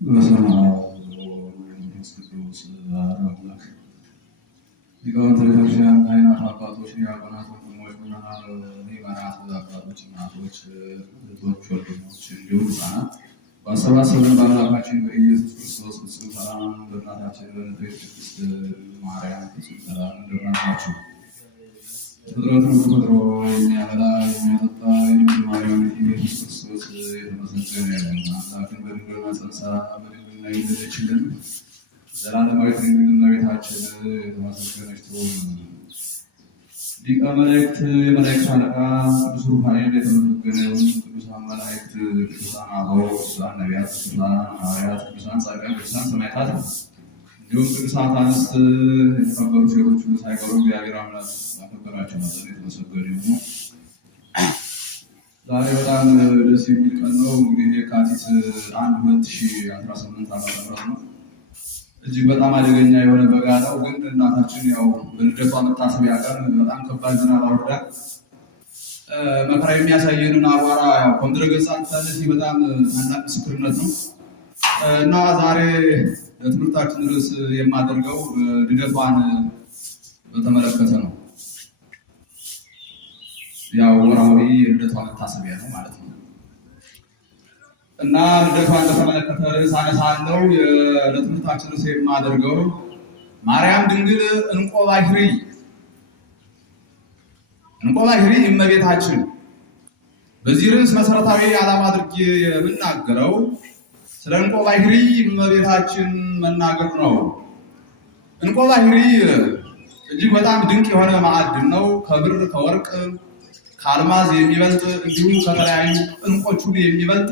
በስመ አብ ወወልድ ወመንፈስ ቅዱስ አሐዱ አምላክ። ሊቃውንተ ቤተክርስቲያን፣ ካህናት፣ አባቶች፣ ዲያቆናት፣ ወንድሞች፣ ምዕመናት፣ አባቶች፣ እናቶች፣ እህቶች፣ ወንድሞች እንዲሁም ሕፃናት ባሰባሰበን በአምላካችን በኢየሱስ ክርስቶስ ፍጹም ሰላም በእናታችን በንጽሕት ቅድስት ማርያም ፍጹም ሰላም እንደምን አላችሁ? ፍጥረቱን ፈጥሮ የሚያበላ የሚያጠጣ የማርያም ኢየሱስ ክርስቶስ የተመሰገነ ይሁን። አምላክን በድንግልና ጸንሳ በድንግልና የወለደችልን ዘላለማዊት ድንግል እመቤታችን የተመሰገነች ትሁን። ሊቀ መላእክት የመላእክት አለቃ ቅዱስ ሩፋኤል የተመሰገነ ይሁን። ቅዱሳን መላእክት፣ ቅዱሳን አበው፣ ቅዱሳን ነቢያት፣ ቅዱሳን ሐዋርያት፣ ቅዱሳን ጻድቃን፣ ቅዱሳን ሰማዕታት እንዲሁም ቅዱሳት አንስት የተከበሩ ሴቶች ሁሉ ሳይቀሩ እግዚአብሔር አምላክ ባከበራቸው መጠን የተመሰገኑ ይሁኑ። ዛሬ በጣም ደስ የሚል ቀን ነው። እንግዲህ የካቲት 1 2018 ዓ.ም ነው። እጅግ በጣም አደገኛ የሆነ በጋ ነው። ግን እናታችን ያው በልደቷ መታሰቢያ ቀን በጣም ከባድ ዝናብ አውርዳ መከራ የሚያሳየንን አቧራ ያው ከምድረ ገጽ አንስታለች። በጣም ታላቅ ምስክርነት ነው እና ዛሬ ለትምህርታችን ርዕስ የማደርገው ልደቷን በተመለከተ ነው። ያው ወርሃዊ የልደቷ መታሰቢያ ነው ማለት ነው እና ልደቷን በተመለከተ ርዕስ አነሳለሁ። ለትምህርታችን ርዕስ የማደርገው ማርያም ድንግል እንቆ ባሕሪ እመቤታችን። በዚህ ርዕስ መሰረታዊ ዓላማ አድርጌ የምናገረው ስለ እንቆ ባሕሪ እመቤታችን መናገር ነው። እንቆ ባሕሪ እጅግ በጣም ድንቅ የሆነ ማዕድን ነው። ከብር፣ ከወርቅ፣ ከአልማዝ የሚበልጥ እንዲሁም ከተለያዩ እንቆች ሁሉ የሚበልጥ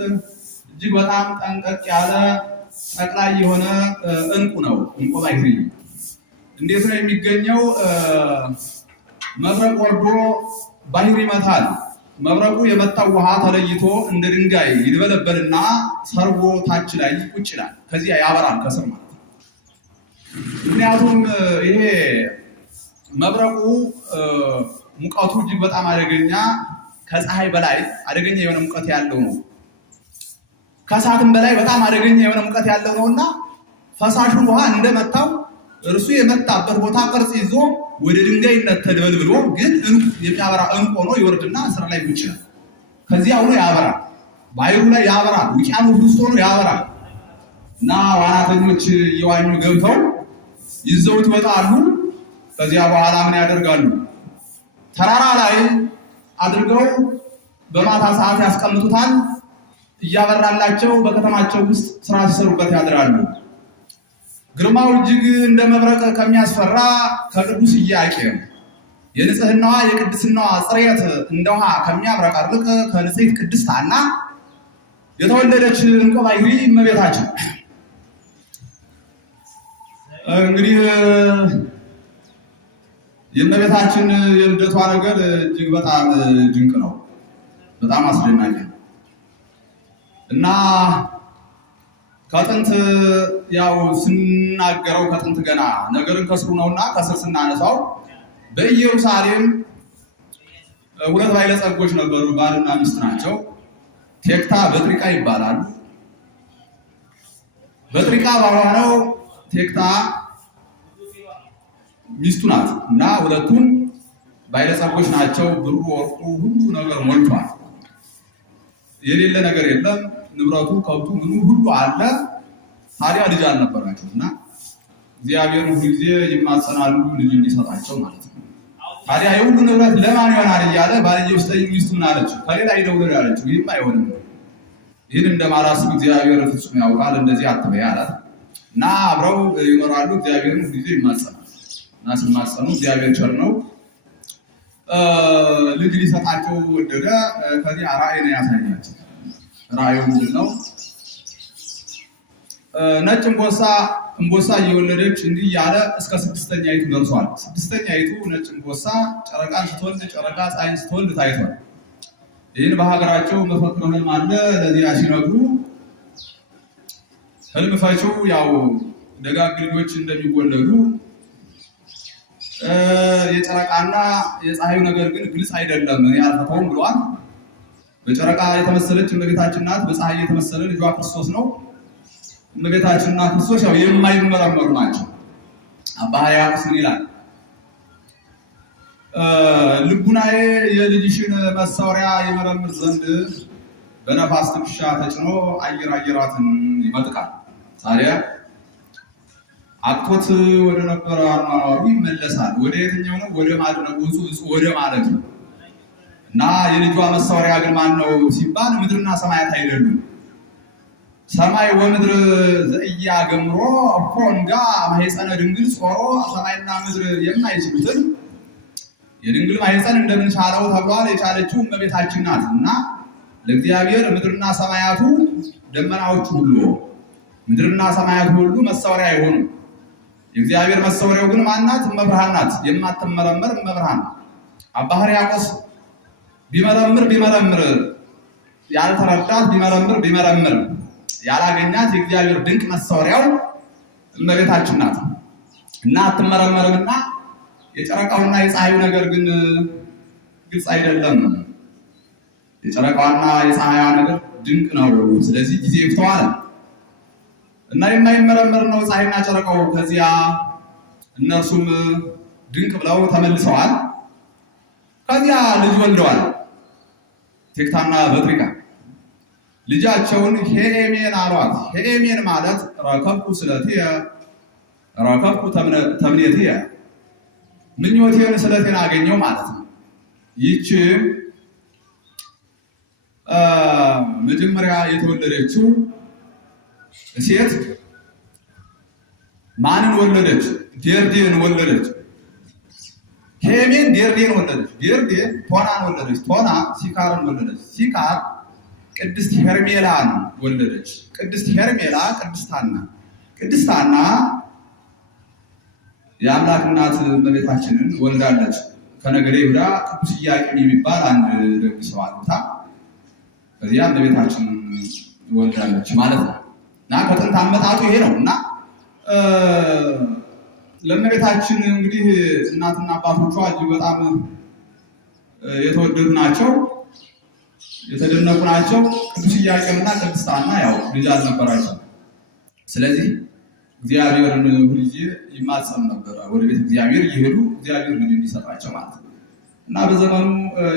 እጅግ በጣም ጠንቀቅ ያለ ጠቅላይ የሆነ እንቁ ነው። እንቆ ባሕሪ እንዴት ነው የሚገኘው? መብረቅ ወርዶ ባሕር ይመታል። መብረቁ የመታው ውሃ ተለይቶ እንደ ድንጋይ ይድበለበልና ሰርጎ ታች ላይ ቁጭ ይላል። ከዚያ ያበራል ከስር ማለት ነው። ምክንያቱም ይሄ መብረቁ ሙቀቱ እጅግ በጣም አደገኛ፣ ከፀሐይ በላይ አደገኛ የሆነ ሙቀት ያለው ነው። ከእሳትም በላይ በጣም አደገኛ የሆነ ሙቀት ያለው ነውና ፈሳሹን ውሃ እንደመታው እርሱ የመጣበት ቦታ ቅርጽ ይዞ ወደ ድንጋይነት ተደብልብሎ ግን የሚያበራ እንቁ ሆኖ ይወርድና ስር ላይ ቁጭ ይላል። ከዚያ ሆኖ ያበራል። ባሕሩ ላይ ያበራል። ውቅያኖስ ውስጥ ሆኖ ያበራል እና ዋናተኞች እየዋኙ ገብተው ይዘውት ይወጣሉ። ከዚያ በኋላ ምን ያደርጋሉ? ተራራ ላይ አድርገው በማታ ሰዓት ያስቀምጡታል። እያበራላቸው በከተማቸው ውስጥ ስራ ሲሰሩበት ያድራሉ። ግርማው እጅግ እንደ መብረቅ ከሚያስፈራ ከቅዱስ ኢያቄም የንጽህናዋ የቅድስናዋ ጽሬት እንደ ውሃ ከሚያብረቀርቅ ከንጽሕት ቅድስት ሐና የተወለደች እንቆ ባሕሪ እመቤታችን። እንግዲህ የእመቤታችን የልደቷ ነገር እጅግ በጣም ድንቅ ነው። በጣም አስደናቂ ነው እና ከጥንት ያው ስናገረው ከጥንት ገና ነገርን ከስሩ ነውና ከስር ስናነሳው በኢየሩሳሌም ሁለት ባለጸጎች ነበሩ። ባልና ሚስት ናቸው። ቴክታ በጥሪቃ ይባላሉ። በጥሪቃ ባሏ ነው። ቴክታ ሚስቱ ናት እና ሁለቱም ባለጸጎች ናቸው። ብሩ፣ ወርቁ፣ ሁሉ ነገር ሞልቷል። የሌለ ነገር የለም። ንብረቱ፣ ከብቱ፣ ምኑ ሁሉ አለ። ታዲያ ልጅ አልነበራቸው እና እግዚአብሔር ሁሉ ጊዜ ይማጸናሉ ልጅ እንዲሰጣቸው ማለት ነው። ታዲያ የሁሉ ንብረት ለማን ይሆናል እያለ ባልየው ሲጠይቅ ሚስቱ ምን አለችው? ከሌላ ይደውል ያለችው። ይህም አይሆንም፣ ይህን እንደማላስብ እግዚአብሔር ፍጹም ያውቃል፣ እንደዚህ አትበይ አላት እና አብረው ይኖራሉ። እግዚአብሔርን ሁሉ ጊዜ ይማጸናል እና ሲማጸኑ እግዚአብሔር ቸር ነው፣ ልጅ ሊሰጣቸው ወደደ። ከዚያ ራእይ ነው ያሳያቸው። ራእዩ ምንድን ነው? ነጭ እምቦሳ እየወለደች እንዲህ እያለ እስከ ስድስተኛይቱ ደርሷል። ስድስተኛይቱ ነጭ እምቦሳ ጨረቃን ስትወልድ፣ ጨረቃ ፀሐይን ስትወልድ ታይቷል። ይህን በሀገራቸው መፈክረ ሕልም አለ። ለዚያ ሲነግሩ ሕልም ፈቺው ያው ደጋግ ልጆች እንደሚወለዱ የጨረቃና የፀሐዩ ነገር ግን ግልጽ አይደለም፣ ያልፈተውም ብሏል። በጨረቃ የተመሰለች እመቤታችን ናት። በፀሐይ የተመሰለ ልጇ ክርስቶስ ነው። እመቤታችንና ክርስቶስ ያው የማይመረመሩ ናቸው። አባ ሕርያቆስ ምን ይላል? ልቡናዬ የልጅሽን መሰወሪያ ይመረምር ዘንድ በነፋስ ትከሻ ተጭኖ አየራትን ይመጥቃል። ታዲያ አቅቶት ወደ ነበረ አኗኗሩ ይመለሳል። ወደ የትኛው ነው? ወደ ማድነቁ ወደ ማለት ነው። እና የልጇ መሰወሪያ ግን ማን ነው ሲባል ምድርና ሰማያት አይደሉም። ሰማይ ወምድር ዘኢያገምሮ እኮ እንጋ ማኅፀነ ድንግል ጾሮ ሰማይና ምድር የማይችሉትን የድንግል ማኅፀን እንደምን ቻለው ተብሏል። የቻለችው እመቤታችን ናት። እና ለእግዚአብሔር ምድርና ሰማያቱ ደመናዎቹ ሁሉ ምድርና ሰማያቱ ሁሉ መሰወሪያ አይሆኑም። የእግዚአብሔር መሰወሪያው ግን ማናት? እመብርሃን ናት። የማትመረመር እመብርሃን። አባ ሕርያቆስ ቢመረምር ያልተረዳት ቢመረምር ያላገኛት የእግዚአብሔር ድንቅ መሰወሪያው እመቤታችን ናት እና አትመረመርምና የጨረቃውና የፀሐዩ ነገር ግን ግልጽ አይደለም። የጨረቃዋና የፀሐያ ነገር ድንቅ ነው። ስለዚህ ጊዜ ይፍተዋል እና የማይመረመር ነው ፀሐይና ጨረቃው። ከዚያ እነርሱም ድንቅ ብለው ተመልሰዋል። ከዚያ ልጅ ወልደዋል። ቴክታና በትሪካ ልጃቸውን ሄኤሜን አሏት። ሄኤሜን ማለት ረከብኩ ስለትየ ረከብኩ ተምኔትየ ምኞቴን ስለቴን አገኘው ማለት ነው። ይህች መጀመሪያ የተወለደችው ሴት ማንን ወለደች? ዴርዴን ወለደች። ሄሜን ዴርዴን ወለደች። ዴርዴ ቶናን ወለደች። ቶና ሲካርን ወለደች። ሲካር ቅድስት ሄርሜላን ወለደች። ቅድስት ሄርሜላ ቅድስት ሐና የአምላክ እናት እመቤታችንን ወልዳለች። ከነገደ ይሁዳ ቅዱስ ኢያቄም የሚባል አንድ ደግ ሰው አሉታ ከዚያ እመቤታችንን ወልዳለች ማለት ነው። እና ከጥንት አመጣጡ ይሄ ነው። እና ለእመቤታችን እንግዲህ እናትና አባቶቿ እጅግ በጣም የተወደዱ ናቸው፣ የተደነቁ ናቸው። ቅዱስ ኢያቄምና ቅድስት ሐና ያው ልጅ አልነበራቸው። ስለዚህ እግዚአብሔርን ሁልጊዜ ይማጸኑ ነበረ። ወደ ቤተ እግዚአብሔር እየሄዱ እግዚአብሔር ልጅ እንዲሰጣቸው ማለት ነው። እና በዘመኑ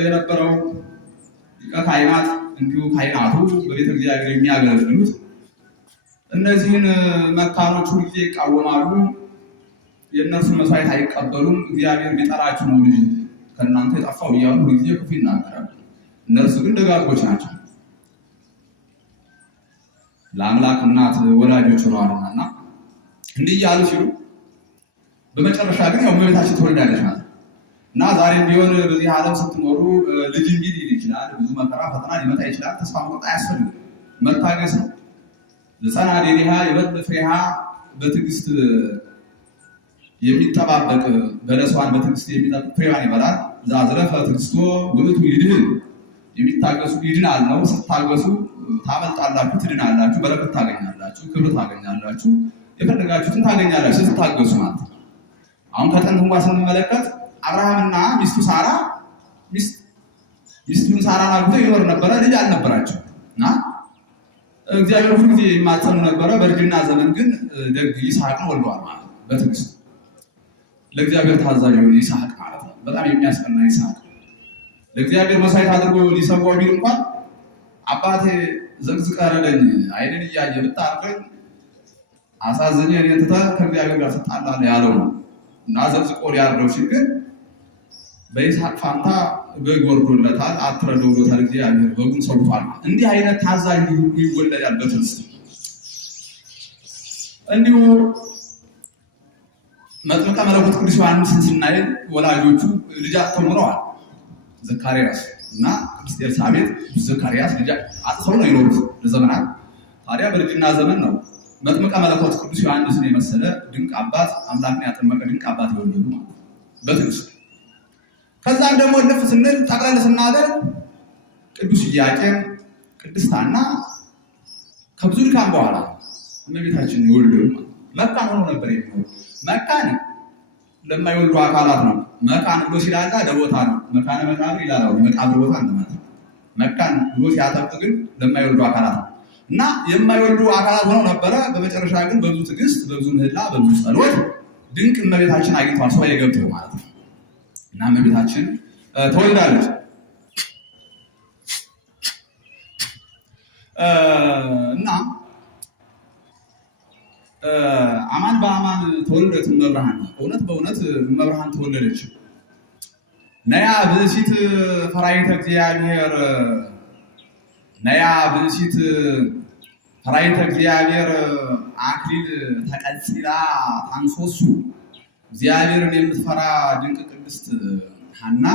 የነበረው ሊቀ ካህናት እንዲሁ ካህናቱ በቤተ እግዚአብሔር የሚያገለግሉት እነዚህን መካኖች ሁልጊዜ ይቃወማሉ። የእነርሱን መስዋዕት አይቀበሉም። እግዚአብሔር ቢጠራችሁ ነው ልጅ ከእናንተ የጠፋው እያሉ ሁልጊዜ ክፉ ይናገራሉ። እነርሱ ግን ደጋጎች ናቸው፣ ለአምላክ እናት ወላጆች ሆነዋልና እና እንዲህ እያሉ ሲሉ በመጨረሻ ግን ያው እመቤታችን ትወልዳለች ማለት እና ዛሬም ቢሆን በዚህ ዓለም ስትኖሩ ልጅ እንዲል ይችላል። ብዙ መከራ ፈተና ሊመጣ ይችላል። ተስፋ መቁረጥ አያስፈልግም። መታገስ ነው። ለጸና ዴሪሃ የበል ፍሬሃ በትዕግስት የሚጠባበቅ በለሷን በትዕግስት የሚጠብቅ ፍሬዋን ይበላል። ዛዝረፈ ትዕግስቶ ውእቱ ይድህን። የሚታገሱ ይድናል ነው። ስታገሱ ታመልጣላችሁ፣ ትድናላችሁ፣ በረከት ታገኛላችሁ፣ ክብር ታገኛላችሁ፣ የፈለጋችሁትን ታገኛላችሁ ስትታገሱ ማለት ነው። አሁን ከጥንት እንኳን ስንመለከት አብርሃምና ሚስቱ ሳራ ሚስቱን ሳራን አግብቶ ይኖር ነበረ። ልጅ አልነበራቸው እና እግዚአብሔር ሁሉ ጊዜ ይማጸኑ ነበረ። በእርጅና ዘመን ግን ደግ ይስሐቅን ወልደዋል ማለት ነው። በትዕግስት ለእግዚአብሔር ታዛዥ የሆነ ይስሐቅ ማለት ነው። በጣም የሚያስቀና ይስሐቅ ለእግዚአብሔር መስዋዕት አድርጎ ሊሰዋው ቢል እንኳን አባቴ ዘቅዝቀህ ረደኝ፣ ዓይንን እያየ ብታርደኝ አሳዝኜ እኔን ትተህ ከእግዚአብሔር ጋር ትጣላለህ ያለው ነው እና ዘቅዝቆ ሊያርደው ሲል ግን በይስሐቅ ፋንታ በግ ወርዶለታል፣ አትረደው ብሎታል እግዚአብሔር፣ በጉን ሰውቷል። እንዲህ አይነት ታዛዥ ሁሉ ይወለዳል በትዕግስት። እንዲሁ መጥምቀ መለኮት ቅዱስ ዮሐንስን ስናይ ወላጆቹ ልጅ አጥተው ኖረዋል። ዘካርያስ እና ቅድስት ኤልሳቤጥ ዘካርያስ ልጅ አጥተው ነው የኖሩት ለዘመናት። ታዲያ በእርጅና ዘመን ነው መጥምቀ መለኮት ቅዱስ ዮሐንስን የመሰለ ድንቅ አባት፣ አምላክን ያጠመቀ ድንቅ አባት የወለዱ ማለት በትዕግስት። ከዛም ደግሞ ልፍ ስንል ጠቅለል ስናደርግ ቅዱስ ኢያቄም፣ ቅድስት ሐና ከብዙ ድካም በኋላ እመቤታችንን የወለዱ መካን ሆኖ ነበር የሚኖሩ። መካን ለማይወልዱ አካላት ነው። መካን ብሎ ሲላላ ለቦታ ነው። መካነ መቃብር ይላል፣ መቃብር ቦታ እንደማለት ነው። መካን ብሎ ሲያጠብቅ ግን ለማይወልዱ አካላት ነው እና የማይወልዱ አካላት ሆነው ነበረ። በመጨረሻ ግን በብዙ ትዕግስት፣ በብዙ ምህላ፣ በብዙ ጸሎት ድንቅ እመቤታችን አግኝቷል። ሰው የገብተው ማለት ነው እና እመቤታችን ተወልዳለች። እና አማን በአማን ተወለደት እመብርሃን፣ እውነት በእውነት እመብርሃን ተወለደች። ነያ ብእሲት ፈራይተ እግዚአብሔር፣ ነያ ብእሲት ፈራይተ እግዚአብሔር አክሊል ተቀጽላ ታንሶሱ። እግዚአብሔርን የምትፈራ ድንቅ ቅድስት ሐና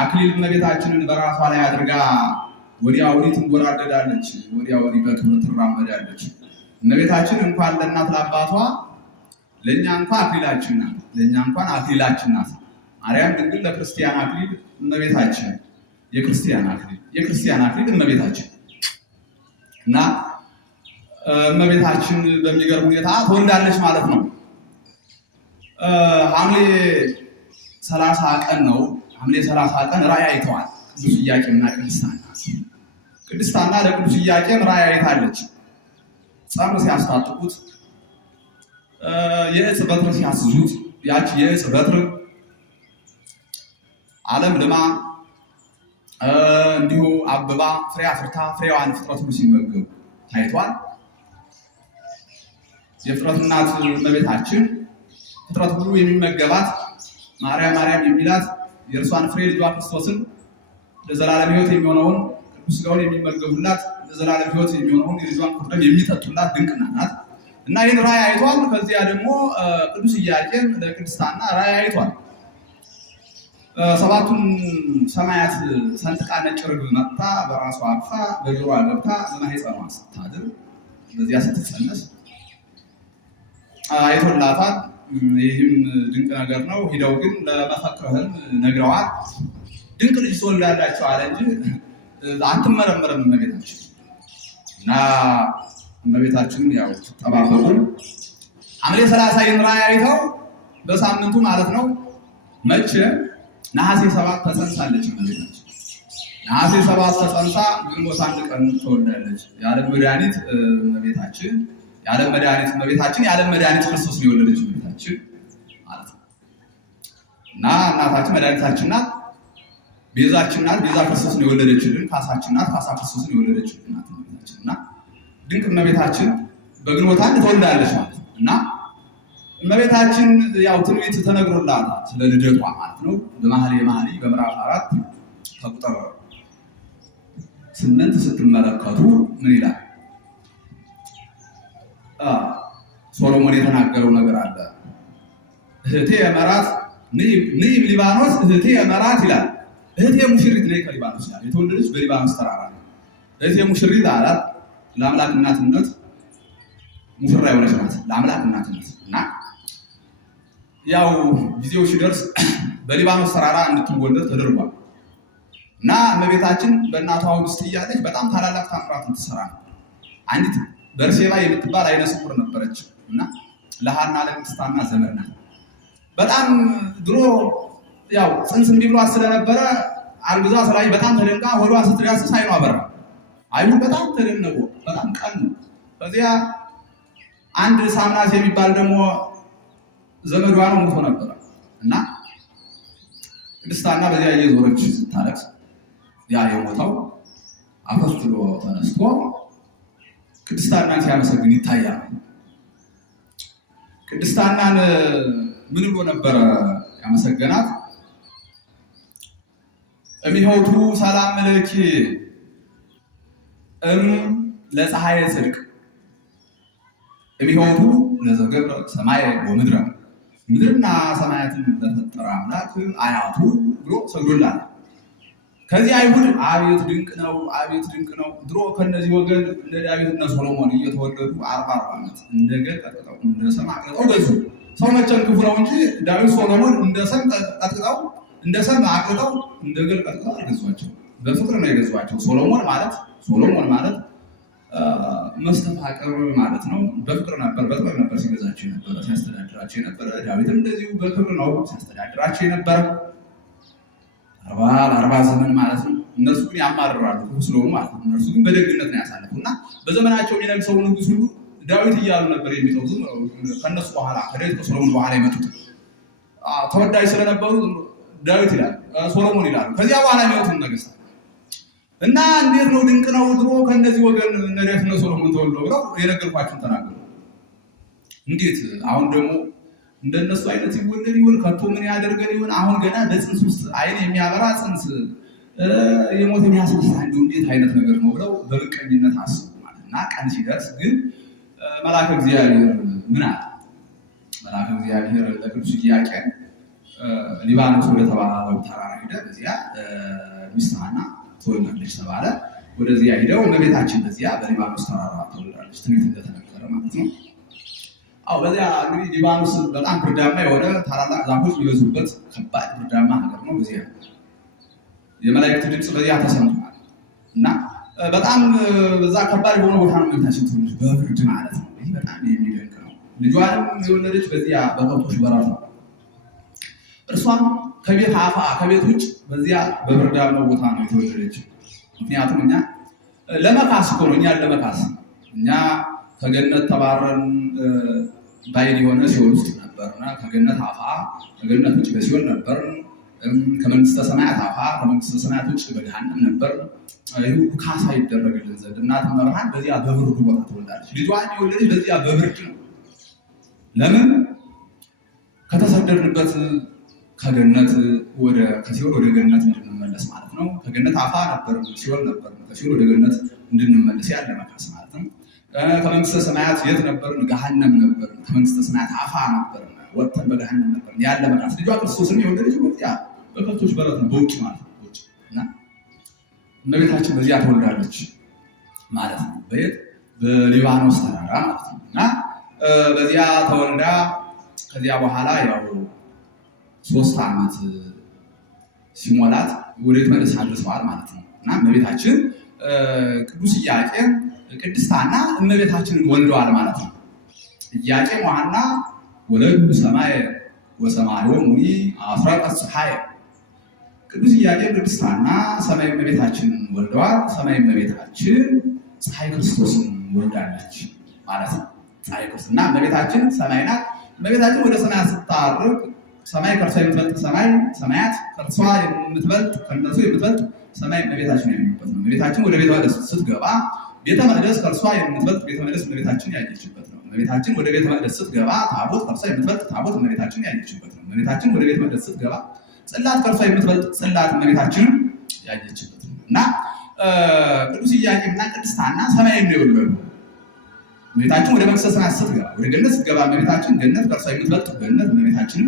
አክሊል እመቤታችንን በራሷ ላይ አድርጋ ወዲያ ወዲህ ትንጎራደዳለች፣ ወዲያ ወዲህ በክብር ትራመዳለች። እመቤታችን እንኳን ለእናት ለአባቷ ለእኛ እንኳን አክሊላችን ናት፣ ለእኛ እንኳን አክሊላችን ናት። ማርያም ድንግል ለክርስቲያን አክሊል እመቤታችን፣ የክርስቲያን አክሊል እመቤታችን እና እመቤታችን በሚገርም ሁኔታ ተወልዳለች ማለት ነው። ሐምሌ 30 ቀን ነው። ሐምሌ 30 ቀን ራእይ አይተዋል ቅዱስ ኢያቄምና ቅድስት ሐና። ቅድስት ሐና ለቅዱስ ኢያቄም ራእይ አይታለች። ጸምር ሲያስታጥቁት፣ የዕፅ በትር ሲያስዙት፣ ያች የዕፅ በትር ዓለም ልማ እንዲሁ አበባ ፍሬ አፍርታ ፍሬዋን ፍጥረት ሁሉ ሲመገቡ ታይቷል። የፍጥረት እናት እመቤታችን ፍጥረት ሁሉ የሚመገባት ማርያም ማርያም የሚላት የእርሷን ፍሬ ልጇ ክርስቶስን ለዘላለም ሕይወት የሚሆነውን ቅዱስ ሥጋውን የሚመገቡላት ለዘላለም ሕይወት የሚሆነውን የልጇን ቁርደም የሚጠጡላት ድንቅ ናት እና ይህን ራእይ አይቷል። ከዚያ ደግሞ ቅዱስ ኢያቄም ለቅድስት ሐና ራእይ አይቷል። ሰባቱን ሰማያት ሰንጥቃ ነጭ ርግብ መጥታ በራሷ አቅፋ በጆሮዋ ገብታ በማኅፀኗ ስታድር በዚያ ስትጸነስ አይቶላታል። ይህም ድንቅ ነገር ነው። ሂደው ግን ለመፈክረ ሕልም ነግረዋል። ድንቅ ልጅ ትወልዳላችሁ አለ እንጂ አትመረመርም እመቤታችን እና እመቤታችን ያው ተባበሩ። ሐምሌ 30 ይህን ራእይ አይተው በሳምንቱ ማለት ነው መቼ ነሐሴ 7 ተጸንሳለች እመቤታችን። ነሐሴ 7 ተጸንሳ ግንቦት 1 ቀን ተወልዳለች። የዓለም መድኃኒት እመቤታችን፣ የዓለም መድኃኒት እመቤታችን፣ የዓለም መድኃኒት ክርስቶስ ነው የወለደች እመቤታችን ማለት ነው እና እናታችን መድኃኒታችን ናት፣ ቤዛችን ናት፣ ቤዛ ክርስቶስን የወለደችልን፣ ካሳችን ናት፣ ካሳ ክርስቶስን የወለደችልን ናት እመቤታችን እና ድንቅ እመቤታችን በግንቦት 1 ተወልዳለች ማለት ነው እና እመቤታችን ያው ትንቢት ተነግሮላታል ስለ ልደቷ ማለት ነው። በመኃልየ መኃልይ በምዕራፍ 4 ከቁጥር 8 ስትመለከቱ ምን ይላል? ሶሎሞን የተናገረው ነገር አለ። እህቴ የመራት ንኢም ሊባኖስ እህቴ የመራት ይላል። እህቴ ሙሽሪት ነይ ከሊባኖስ ይላል። የተወለደች በሊባኖስ ተራራ ነው። እህቴ ሙሽሪት አላት። ለአምላክ እናትነት ሙሽራ የሆነች ናት። ለአምላክ እናትነት እና ያው ጊዜው ሲደርስ በሊባኖስ ተራራ እንድትወለድ ተደርጓል እና እመቤታችን በእናቷ ውስጥ እያለች በጣም ታላላቅ ታምራትን ትሰራ ነው። አንዲት በርሴባ የምትባል አይነ ስውር ነበረች እና ለሐና ለቅድስት ሐና ዘመድ ናት። በጣም ድሮ ያው ጽንስ እምቢ ብሏት ስለነበረ አርግዛ ስላይ በጣም ተደንቃ ወዷ ስትዳስስ አይኗ በራ። አይኑ በጣም ተደነቁ። በጣም ቀን ከዚያ አንድ ሳምናስ የሚባል ደግሞ ዘመዷ ነው ሞቶ ነበር እና ቅድስት ሐና በዚያ እየዞረች ስታለቅስ ያ የሞተው አፈፍሎ ተነስቶ ቅድስት ሐናን ሲያመሰግን ይታያል። ቅድስት ሐናን ምን ብሎ ነበረ ያመሰገናት? እሚሆቱ ሰላም ለኪ ለፀሐየ ጽድቅ እሚሆቱ ለዘገብረ ሰማየ ወምድረ፣ ምድርና ሰማያትን ለፈጠረ አምላክ አያቱ ብሎ ሰግዶላል። ከዚህ አይሁድ አቤት ድንቅ ነው፣ አቤት ድንቅ ነው። ድሮ ከነዚህ ወገን እንደ ዳዊት እና ሶሎሞን እየተወለዱ 40 ዓመት እንደ ገል ቀጥቅጠው እንደ ሰም አቅልጠው ገዙ። ሰው መቼም ክፉ ነው እንጂ ዳዊት ሶሎሞን እንደ ሰም ቀጥቅጠው እንደ ሰም አቅልጠው እንደ ገል ቀጥቅጠው አልገዟቸው። በፍቅር ነው የገዟቸው። ሶሎሞን ማለት መስተፋቅር ማለት ነው። በፍቅር ነበር፣ በጥበብ ነበር ሲገዛቸው የነበረ ሲያስተዳድራቸው የነበረ። ዳዊትም እንደዚሁ በክብር ነው ሲያስተዳድራቸው የነበረ 40 ዘመን ማለት ነው። እነሱ ግን ያማርራሉ ስለሆኑ ማለት ነው። እነሱ ግን በደግነት ነው ያሳለፉና በዘመናቸው የሚነግሰው ንጉሥ ሁሉ ዳዊት እያሉ ነበር የሚጠሩት። ከነሱ በኋላ ከዳዊት ከሶሎሞን በኋላ የመጡት ተወዳጅ ስለነበሩ ዳዊት ይላል፣ ሶሎሞን ይላሉ። ከዚያ በኋላ የሚወጡት ነገስታት እና እንዴት ነው ድንቅ ነው ድሮ ከነዚህ ወገን ዳዊት ነው ሶሎሞን ተወልዶ ብለው የነገርኳችሁን ተናገሩ። እንዴት አሁን ደግሞ እንደነሱ አይነት ይወለድ ይሆን? ከቶ ምን ያደርገን ይሆን? አሁን ገና በጽንስ ውስጥ አይን የሚያበራ ጽንስ የሞት የሚያስነሳ እንዴት አይነት ነገር ነው ብለው በብቀኝነት አስቡ ማለት እና ቀን ሲደርስ ግን መልአከ እግዚአብሔር ምን አለ? መልአከ እግዚአብሔር ለቅዱስ ኢያቄም ሊባኖስ ወደ ተባለው ተራራ ሄደ። በዚያ ሚስት ሐና ትወልዳለች ተባለ። ወደዚያ ሄደው እመቤታችን በዚያ በሊባኖስ ተራራ ትወልዳለች፣ ትንቢት እንደተነገረ ማለት ነው። በዚያ እንግዲህ ሊባኖስ በጣም ብርዳማ የሆነ ታላላቅ ዛፎች የሚበዙበት ከባድ ብርዳማ ነገር ነው። በዚያ የመላእክት ድምፅ በዚያ ተሰምቷል እና በጣም በዛ ከባድ የሆነ ቦታ ነው እመቤታችን ትውልድ በብርድ ማለት ነው። ይህ በጣም የሚደንቅ ነው። ልጇንም የወለደች በዚያ በከብቶች በረት ነው። እርሷም ከቤት አፋ ከቤት ውጭ በዚያ በብርዳማ ቦታ ነው የተወለደችው። ምክንያቱም እኛ ለመካስ እኮ ነው፣ እኛን ለመካስ እኛ ከገነት ተባረን ባይል የሆነ ሲኦል ውስጥ ነበርና ከገነት አፋ ከገነት ውጭ በሲኦል ነበር። ከመንግስተ ሰማያት አፋ ከመንግስተ ሰማያት ውጭ በገሃነም ነበር። ይህ ካሳ ይደረግልን ዘንድ እናት መብርሃን በዚያ በብርድ ቦታ ትወልዳለች። ልጇን የወለደች በዚያ በብርድ ነው። ለምን? ከተሰደድንበት ከገነት ከሲኦል ወደ ገነት እንድንመለስ ማለት ነው። ከገነት አፋ ነበር፣ ሲኦል ነበር። ከሲኦል ወደ ገነት እንድንመለስ ያለ መካስ ማለት ነው። ከመንግስተ ሰማያት የት ነበር? ገሃነም ነበር። ከመንግስተ ሰማያት አፋ ነበር፣ ወጥተን በገሃነም ነበር ያለ መካስ። ልጇ ክርስቶስን የወለደች በዚያ በከብቶች በረት ነው፣ በውጭ ማለት ነው። እና እመቤታችን በዚያ ተወልዳለች ማለት ነው። በየት? በሊባኖስ ተራራ ማለት ነው። እና በዚያ ተወልዳ ከዚያ በኋላ ያው 3 ዓመት ሲሞላት ወዴት መልስ አድርሰዋል ማለት ነው። እና እመቤታችን ቅዱስ ኢያቄም ቅድስት ሐና እመቤታችንን ወልደዋል ማለት ነው። ኢያቄም ወሐና ወለዱ ሰማየ ወሰማዮሙ አስራቀ ፀሐየ። ቅዱስ ኢያቄም ቅድስት ሐና ሰማይ እመቤታችንን ወልደዋል። ሰማይ እመቤታችን ፀሐይ ክርስቶስን ወልዳለች ማለት ነው። ፀሐይ ክርስቶስ እና እመቤታችን ሰማይ ናት። እመቤታችን ወደ ሰማይ ስታርቅ ሰማይ ከእርሷ የምትበልጥ ሰማያት ከእርሷ የምትበልጥ ከእነሱ የምትበልጥ ሰማይ እመቤታችን የሚሉበት ነው። እመቤታችን ወደ ቤተ መቅደስ ስትገባ ቤተ መቅደስ ከእርሷ የምትበልጥ ቤተ መቅደስ እመቤታችን ያየችበት ነው። እመቤታችን ወደ ቤተ መቅደስ ስትገባ ታቦት ከእርሷ የምትበልጥ ታቦት እመቤታችን ያየችበት ነው። እመቤታችን ወደ ቤተ መቅደስ ስትገባ ጽላት ከእርሷ የምትበልጥ ጽላት እመቤታችን ያየችበት ነው። እና ቅዱስ ኢያቄምና ቅድስት ሐና ሰማይን ነው የወለዱ። እመቤታችን ወደ መንግስተ ሰማያት ስትገባ ወደ ገነት ስትገባ እመቤታችን ገነት ከእርሷ የምትበልጥ ገነት እመቤታችን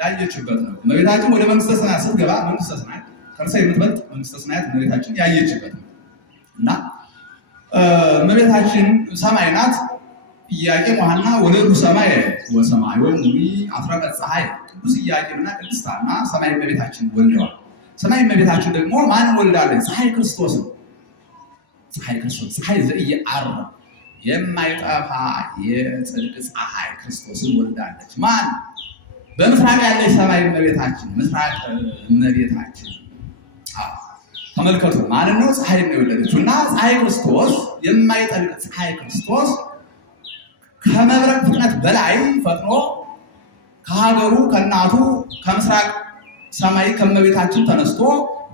ያየችበት ነው። እመቤታችን ወደ መንግስተ ሰማያት ስትገባ መንግስተ ሰማያት ከእርሷ የምትበልጥ መንግስተ ሰማያት እመቤታችን ያየችበት ነው። እና እመቤታችን ሰማይ ናት። ኢያቄም ወሐና ወለዱ ሰማየ ወሰማዮሙ አስራቀ ፀሐይ። ቅዱስ ኢያቄምና ቅድስት ሐና ሰማይ እመቤታችን ወልደዋል። ሰማይ እመቤታችን ደግሞ ማንን ወልዳለች? ፀሐይ ክርስቶስ ነው። ፀሐይ ክርስቶስ ፀሐይ ዘኢየዐርብ የማይጠፋ የጽድቅ ፀሐይ ክርስቶስን ወልዳለች። ማን? በምስራቅ ያለች ሰማይ እመቤታችን፣ ምስራቅ እመቤታችን። ተመልከቱ ማለት ነው። ፀሐይ ነው የወለደችው እና ፀሐይ ክርስቶስ የማይጠልቅ ፀሐይ ክርስቶስ ከመብረቅ ፍጥነት በላይ ፈጥኖ ከሀገሩ ከእናቱ ከምስራቅ ሰማይ ከእመቤታችን ተነስቶ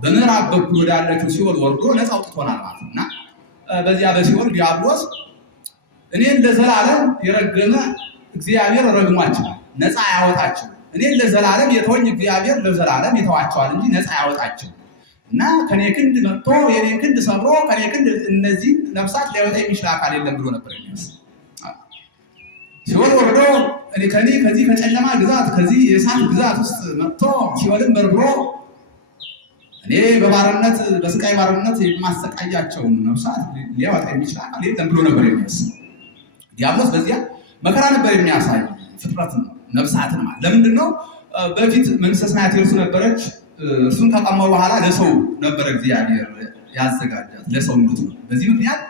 በምዕራብ በኩል ወዳለችው ሲኦል ወርዶ ነፃ አውጥቶናል ማለት ነው። እና በዚያ በሲኦል ዲያብሎስ እኔን ለዘላለም የረገመ እግዚአብሔር ረግሟቸዋል፣ ነፃ ያወጣቸው። እኔን ለዘላለም የተወኝ እግዚአብሔር ለዘላለም ይተዋቸዋል እንጂ ነፃ ያወጣቸው እና ከኔ ክንድ መጥቶ የኔ ክንድ ሰብሮ ከኔ ክንድ እነዚህ ነፍሳት ሊያወጣ የሚችል አካል የለም ብሎ ነበር የሚያስ ሲኦል ወርዶ ከዚህ ከጨለማ ግዛት ከዚህ የእሳት ግዛት ውስጥ መጥቶ ሲኦልን በርብሮ እኔ በባርነት በስቃይ ባርነት የማሰቃያቸውን ነፍሳት ሊያወጣ የሚችል አካል የለም ብሎ ነበር የሚያስ ዲያብሎስ በዚያ መከራ ነበር የሚያሳይ ፍጥረት ነው ነፍሳትን ማለት ለምንድን ነው? በፊት መንግስተ ሰማያት የእርሱ ነበረች። እርሱን ከቀማው በኋላ ለሰው ነበረ እግዚአብሔር ያዘጋጃት ለሰው እንድትሆን። በዚህ ምክንያት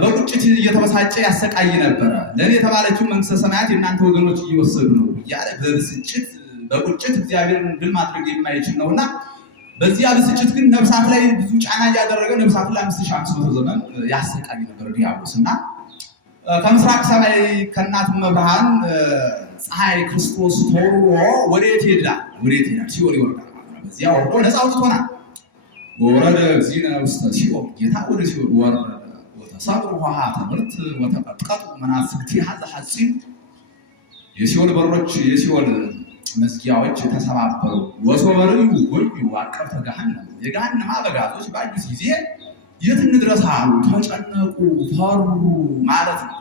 በቁጭት እየተበሳጨ ያሰቃይ ነበረ። ለእኔ የተባለችው መንግስተ ሰማያት የእናንተ ወገኖች እየወሰዱ ነው እያለ በብስጭት በቁጭት እግዚአብሔርን ድል ማድረግ የማይችል ነውና በዚያ ብስጭት ግን ነፍሳት ላይ ብዙ ጫና እያደረገ ነፍሳት ላይ 5500 ዘመን ያሰቃይ ነበር ዲያብሎስ እና ከምስራቅ ሰማይ ከእናት መብርሃን ፀሐይ ክርስቶስ ተወርሮ ወዴት ይሄዳል? ሲኦል ይወርዳል ማለት ነው። በዚያ ወርዶ ነፃ አውጥቶናል። ወረደ እግዚእነ ውስተ ሲኦል፣ ጌታ ወደ ሲኦል ወረደ። ወተሰብሩ ውሃ ትምህርት ወተቀጥቀጡ መናፍስቲሃ ዘሐጺን፣ የሲኦል በሮች የሲኦል መዝጊያዎች ተሰባበሩ። ወሶበርዩ ወልዩ አቀብተ ገሃነም፣ የገሃነም አበጋዞች ባዩት ጊዜ የት እንድረስ አሉ፣ ተጨነቁ፣ ፈሩ ማለት ነው።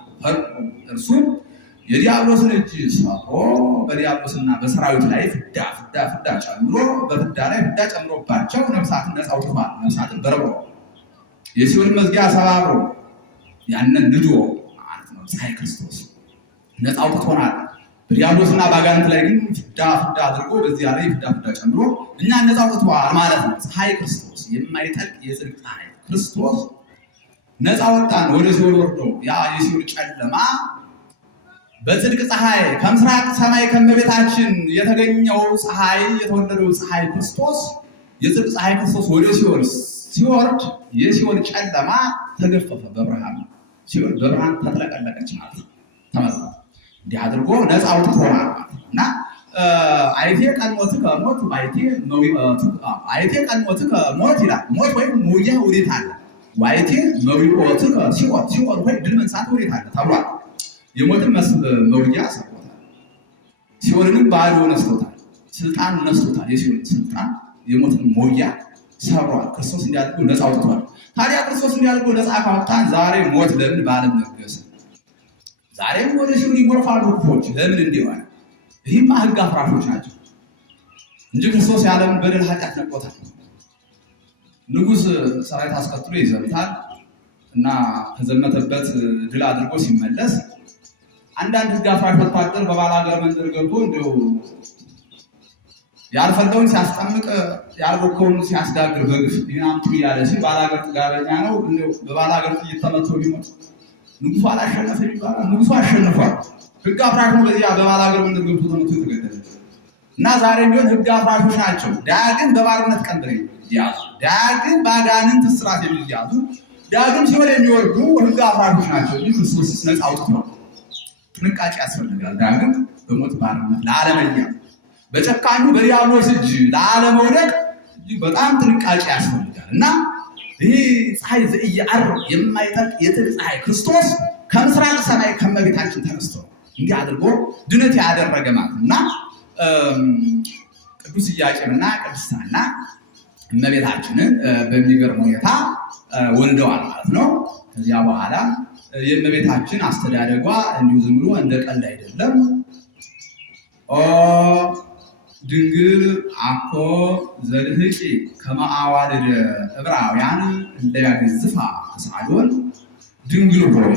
እርሱም የዲያብሎስን እጅ ሰብሮ በዲያብሎስና በሰራዊት ላይ ፍዳ ጨምሮ በፍዳ ላይ ፍዳ ጨምሮባቸው ነፍሳትን ነፃ አውጥቷል። ነፍሳትን በረብሮ የሲኦልን መዝጊያ ሰባብሮ ያንን ንዶ ማለት ነው። ፀሐይ ክርስቶስ ነፃ አውጥቶናል። በዲያብሎስና በአጋንንት ላይ ግን ፍዳ አድርጎ በዚያ ላይ ፍዳ ጨምሮ እኛን ነፃ አውጥቷል ማለት ነው። ፀሐይ ክርስቶስ የማይጠልቅ የጽድቅ ፀሐይ ክርስቶስ ነፃ ወጣን። ወደ ሲኦል ወርዶ ያ የሲኦል ጨለማ በጽድቅ ፀሐይ ከምስራቅ ሰማይ ከመቤታችን የተገኘው ፀሐይ የተወለደው ፀሐይ ክርስቶስ የጽድቅ ፀሐይ ክርስቶስ ወደ ሲኦል ሲወርድ የሲኦል ጨለማ ተገፈፈ በብርሃን። ሲኦል በብርሃን ተጥለቀለቀች ማለት ነው። ተመልከቱ፣ እንዲህ አድርጎ ነፃ አውጥቶናል እና አይቴ ቀንሞትከ ሞት አይቴ ቀንሞትከ ሞት ይላል። ሞት ወይም ሞያ ወዴት አለ? ዋይቴ መዊኦትከ ሲኦል ወይ ድል መንሳት ወዴት አለ ተብሏል። የሞትን መውጊያ ሰጥቶታል። ሲኦልንም ባዶ ነስቶታል። ስልጣን ነስቶታል። የሲኦልን ስልጣን የሞትን መውጊያ ሰብሯል። ክርስቶስ እንዲያድርጎ ነፃ አውጥቷል። ታዲያ ክርስቶስ እንዲያድርጎ ነፃ ካወጣን ዛሬ ሞት ለምን በዓለም ነገሰ? ዛሬም ወደ ሲኦል ይጎርፋሉ ክፎች። ለምን እንዲሆነ? ይህማ ሕግ አፍራሾች ናቸው እንጂ ክርስቶስ የዓለምን በደል ኃጢአት ነቆታል። ንጉሥ ሰራዊት አስከትሎ ይዘምታል እና ከዘመተበት ድል አድርጎ ሲመለስ አንዳንድ ሕግ አፍራሽ ወታደር በባላገር መንደር ገብቶ እንደው ያልፈለውን ሲያስጠምቅ ያልቦከውን ሲያስጋግር በግፍ ይናምቱ እያለ ሲል ባላገር ጥጋበኛ ነው። እንደው በባላገር ጥይት ተመቶ ሊሞት ንጉሱ አላሸነፈ ይባላል። ንጉሱ አሸንፏል። ሕግ አፍራሽ ነው። በዚያ በባላገር መንደር ገብቶ ተመቶ የተገደለ እና ዛሬ ቢሆን ሕግ አፍራሾች ናቸው። ዳግም በባርነት ቀንበር ያዙ፣ ዳግም በአጋንንት እስራት የሚያዙ፣ ዳግም ሲኦል የሚወርዱ ሕግ አፍራሾች ናቸው እንጂ ክርስቶስ ነፃ አውጥቷል። ጥንቃቄ ያስፈልጋል። ዳግም በሞት ባርነት ለዓለመኛ በጨካኙ በዲያብሎስ እጅ ለዓለመውደቅ በጣም ጥንቃቄ ያስፈልጋል እና ይህ ፀሐይ ዘኢየዐርብ የማይጠልቅ የጽድቅ ፀሐይ ክርስቶስ ከምስራቅ ሰማይ ከመቤታችን ተነስቶ እንዲህ አድርጎ ድነት ያደረገ ማለት እና ቅዱስ ኢያቄምና ቅድስት ሐና እመቤታችንን በሚገርም ሁኔታ ወልደዋል ማለት ነው። ከዚያ በኋላ የእመቤታችን አስተዳደጓ እንዲሁ ዝም ብሎ እንደ ቀልድ አይደለም። ኦ ድንግል አኮ ዘልህቂ ከመ አዋልደ ዕብራውያን እለ ያገዝፋ ሳሎን ድንግል ሆይ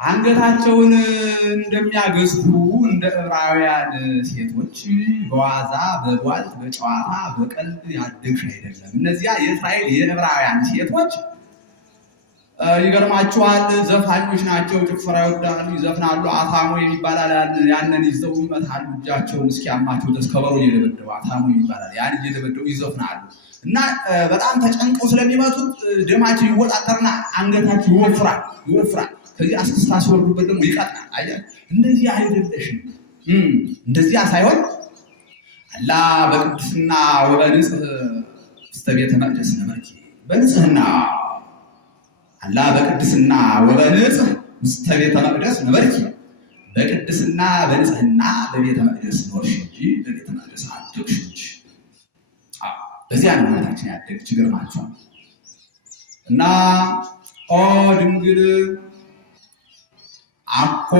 አንገታቸውን እንደሚያገዝፉ እንደ ዕብራውያን ሴቶች በዋዛ በቧልት በጨዋታ በቀልድ ያደግሽ አይደለም። እነዚያ የእስራኤል የዕብራውያን ሴቶች ይገርማችኋል፣ ዘፋኞች ናቸው። ጭፈራ ይወዳሉ፣ ይዘፍናሉ። አታሞ የሚባላል ያንን ይዘው ይመታሉ። እጃቸውን እስኪያማቸው ድረስ ከበሮ እየደበደቡ አታሞ ይባላል። ያን እየደበደቡ ይዘፍናሉ እና በጣም ተጨንቀው ስለሚመቱት ደማቸው ይወጣጠርና አንገታቸው ይወፍራል። ከዚህ አስክስታ ሲወርዱበት ደግሞ ይቀጥናል። አየህ፣ እንደዚህ አይደለሽም። እንደዚያ ሳይሆን አላ በቅድስና ወበንጽህ ውስተ ቤተ መቅደስ ነበርኪ በንጽህና አላ በቅድስና ወበንጽህ ውስተ ቤተ መቅደስ ነበርኪ በቅድስና በንጽህና በቤተ መቅደስ ኖርሽ እንጂ በቤተ መቅደስ አደግሽ እንጂ። በዚያ ነው እናታችን ያደገች። ይገርማችኋል። እና ኦ ድንግል አኮ